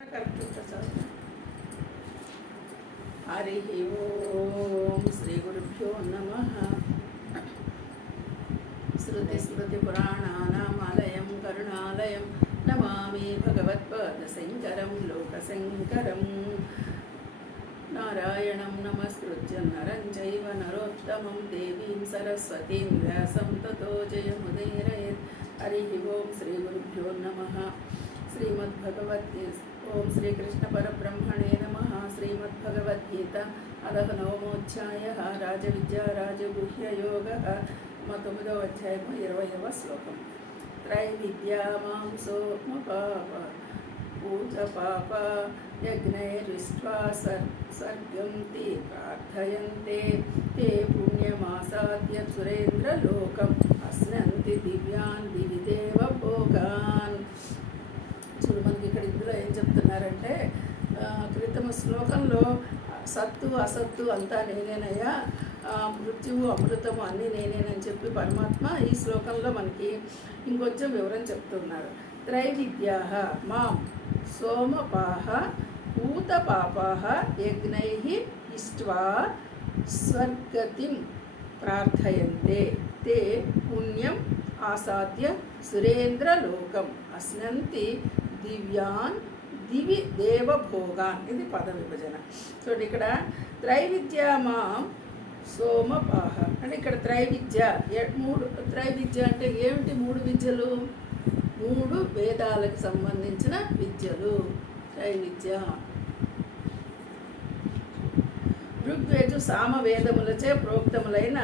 हरि ओम श्री गुरुभ्यो नमः। श्रुतिस्मृतिपुराणानामालयं करुणालयं नमामि भगवत्पादशङ्करं लोकशङ्करं। नारायणं नमस्कृत्य नरं चैव नरोत्तमं देवीं सरस्वतीं व्यासं ततो जयमुदीरयेत्। हरिः ओं श्री गुरुभ्यो नमः। श्रीमद्भगवद्गीता ओं श्रीकृष्ण परब्रह्मणे नमः। श्रीमद्भगवद्गीता अदः नवमोऽध्यायः राजविद्या राजगुह्ययोगः। 9వ అధ్యాయము 20వ శ్లోకం। त्रैविद्या मां सोमपाप पूतपाप यज्ञैरिष्ट्वा स्वर्गं ते प्रार्थयन्ते ते पुण्यमासाद्य सुरेन्द्रलोकम् अश्नन्ति दिव्यान् दिविदेव भोगान्। చూడు మనకి ఇక్కడ ఇందులో ఏం చెప్తున్నారంటే, క్రితమ శ్లోకంలో సత్తు అసత్తు అంతా నేనేనయ్యా, మృత్యువు అమృతము అన్నీ నేనేనని చెప్పి పరమాత్మ ఈ శ్లోకంలో మనకి ఇంకొంచెం వివరం చెప్తున్నారు. త్రైవిద్యాః మాం సోమపాః పూతపాపాః యజ్ఞైః ఇష్ట్వా స్వర్గతిం ప్రార్థయంతే తే పుణ్యం ఆసాద్య సురేంద్రలోకం అశ్నంతి దివ్యాన్ దివి దేవభోగాన్. ఇది పద విభజన. చూడండి, ఇక్కడ త్రైవిద్య మాం సోమపాహ అంటే ఇక్కడ త్రైవిద్య త్రైవిద్య అంటే ఏమిటి? 3 విద్యలు, 3 వేదాలకు సంబంధించిన విద్యలు త్రైవిద్య. ఋగ్వేదు సామవేదములచే ప్రోక్తములైన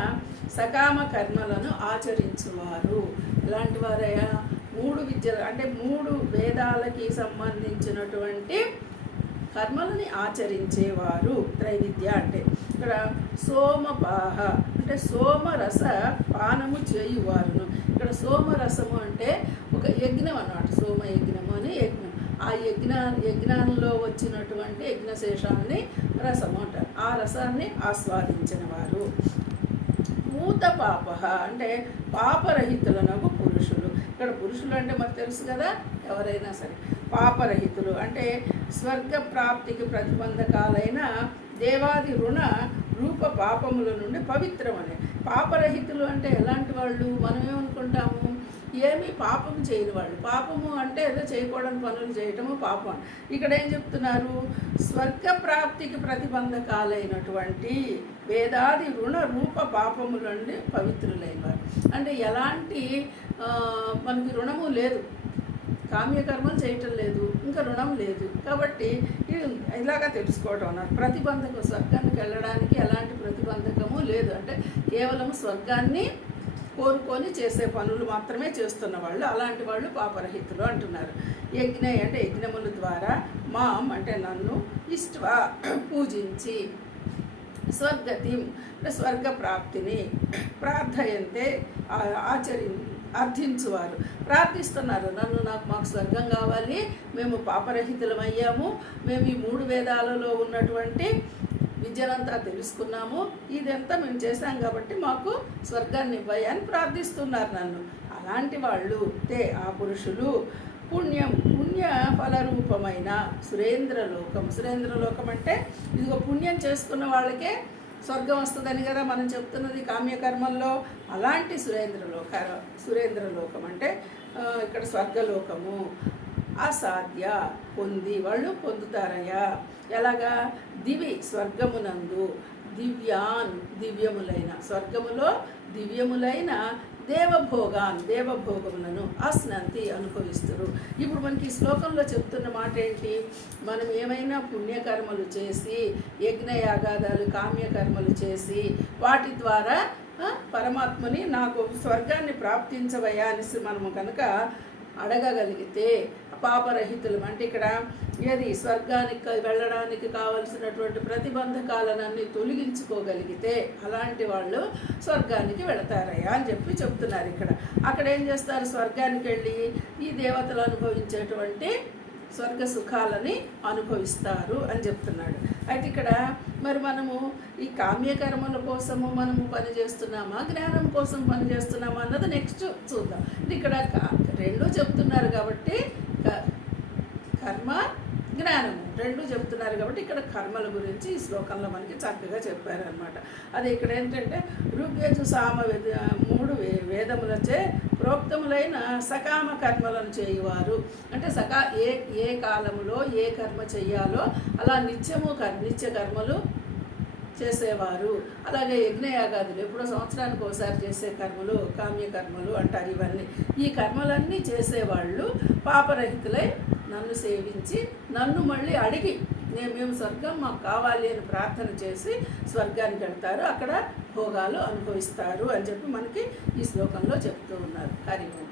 సకామ కర్మలను ఆచరించువారు. ఇలాంటి వారయ్యా 3 విద్యలు అంటే 3 వేదాలకి సంబంధించినటువంటి కర్మలని ఆచరించేవారు త్రైవిద్య అంటే. ఇక్కడ సోమపాహ అంటే సోమరస పానము చేయువారును. ఇక్కడ సోమరసము అంటే ఒక యజ్ఞం అన్నమాట. సోమయజ్ఞము అని యజ్ఞం. ఆ యజ్ఞంలో వచ్చినటువంటి యజ్ఞశేషాన్ని రసము అంటారు. ఆ రసాన్ని ఆస్వాదించిన వారు. పూతపాప అంటే పాపరహితులకు పురుషులు. ఇక్కడ పురుషులు అంటే మనకు తెలుసు కదా, ఎవరైనా సరే. పాపరహితులు అంటే స్వర్గ ప్రాప్తికి ప్రతిబంధకాలైన దేవాది రుణ రూప పాపముల నుండి పవిత్రమనే. పాపరహితులు అంటే ఎలాంటి వాళ్ళు? మనం ఏమనుకుంటాము, ఏమీ పాపం చేయని వాళ్ళు. పాపము అంటే ఏదో చేయకూడని పనులు చేయటము పాపం. ఇక్కడ ఏం చెప్తున్నారు? స్వర్గ ప్రాప్తికి ప్రతిబంధకాలైనటువంటి వేదాది రుణ రూప పాపముల నుండి పవిత్రులైన వారు. అంటే ఎలాంటి మనకి రుణము లేదు, కామ్యకర్మలు చేయటం లేదు, ఇంకా రుణం లేదు. కాబట్టి ఇలాగా తెలుసుకోవటం అన్నారు. ప్రతిబంధకం స్వర్గానికి వెళ్ళడానికి ఎలాంటి ప్రతిబంధకము లేదు. అంటే కేవలం స్వర్గాన్ని కోరుకొని చేసే పనులు మాత్రమే చేస్తున్న వాళ్ళు, అలాంటి వాళ్ళు పాపరహితులు అంటున్నారు. యజ్ఞ అంటే యజ్ఞముల ద్వారా, మాం అంటే నన్ను, ఇష్ట్వా పూజించి, స్వర్గతిం స్వర్గ ప్రాప్తిని, ప్రార్థయంతే అర్థించువారు ప్రార్థిస్తున్నారు. మాకు స్వర్గం కావాలి, మేము పాపరహితులమయ్యాము, మేము ఈ 3 వేదాలలో ఉన్నటువంటి విద్యనంతా తెలుసుకున్నాము, ఇదంతా మేము చేశాం కాబట్టి మాకు స్వర్గాన్ని ఇవ్వయ్యా అని ప్రార్థిస్తున్నారు నన్ను. అలాంటి వాళ్ళు ఆ పురుషులు పుణ్య ఫలరూపమైన సురేంద్రలోకం. సురేంద్రలోకం అంటే ఇదిగో పుణ్యం చేసుకున్న వాళ్ళకే స్వర్గం వస్తుందని కదా మనం చెప్తున్నది కామ్యకర్మల్లో. అలాంటి సురేంద్రలోకం అంటే ఇక్కడ స్వర్గలోకము అసాధ్య వాళ్ళు పొందుతారయ్యా. ఎలాగా? దివి స్వర్గమునందు, దివ్యములైన స్వర్గములో దివ్యములైన దేవభోగములను అశ్నంతి అనుభవిస్తారు. ఇప్పుడు మనకి ఈ శ్లోకంలో చెప్తున్న మాట ఏంటి? మనం ఏమైనా పుణ్యకర్మలు చేసి, యజ్ఞయాగాదాలు కామ్యకర్మలు చేసి, వాటి ద్వారా పరమాత్మని నాకు స్వర్గాన్ని ప్రాప్తించవయ్యా అనేసి మనము కనుక అడగగలిగితే పాపరహితులం అంటే ఇక్కడ ఏది స్వర్గానికి వెళ్ళడానికి కావలసినటువంటి ప్రతిబంధకాలనన్నీ తొలగించుకోగలిగితే అలాంటి వాళ్ళు స్వర్గానికి వెళతారయ్యా అని చెప్తున్నారు. అక్కడ ఏం చేస్తారు? స్వర్గానికి వెళ్ళి ఈ దేవతలు అనుభవించేటువంటి స్వర్గ సుఖాలని అనుభవిస్తారు అని చెప్తున్నాడు. అయితే ఇక్కడ మరి మనము ఈ కామ్యకర్మల కోసము మనము పనిచేస్తున్నామా, జ్ఞానం కోసం పనిచేస్తున్నామా అన్నది నెక్స్ట్ చూద్దాం. ఇక్కడ 2 చెప్తున్నారు కాబట్టి కర్మ జ్ఞానం రెండు చెప్తున్నారు కాబట్టి ఇక్కడ కర్మల గురించి ఈ శ్లోకంలో మనకి చక్కగా చెప్పారనమాట. అది ఇక్కడ ఏంటంటే ఋగ్యజు సామ మూడు వేదములచే ప్రోక్తములైన సకామ కర్మలను చేయువారు అంటే ఏ కాలములో ఏ కర్మ చెయ్యాలో అలా నిత్య కర్మలు చేసేవారు. అలాగే యజ్ఞయాగాదులు ఎప్పుడో సంవత్సరానికి ఒకసారి చేసే కర్మలు కామ్య కర్మలు అంటారు. ఇవన్నీ ఈ కర్మలన్నీ చేసేవాళ్ళు పాపరహితులై నన్ను సేవించి నన్ను మళ్ళీ అడిగి మేము స్వర్గం మాకు కావాలి అని ప్రార్థన చేసి స్వర్గానికి వెళ్తారు, అక్కడ భోగాలు అనుభవిస్తారు అని చెప్పి మనకి ఈ శ్లోకంలో చెప్తూ ఉన్నారు. హరి ఓం.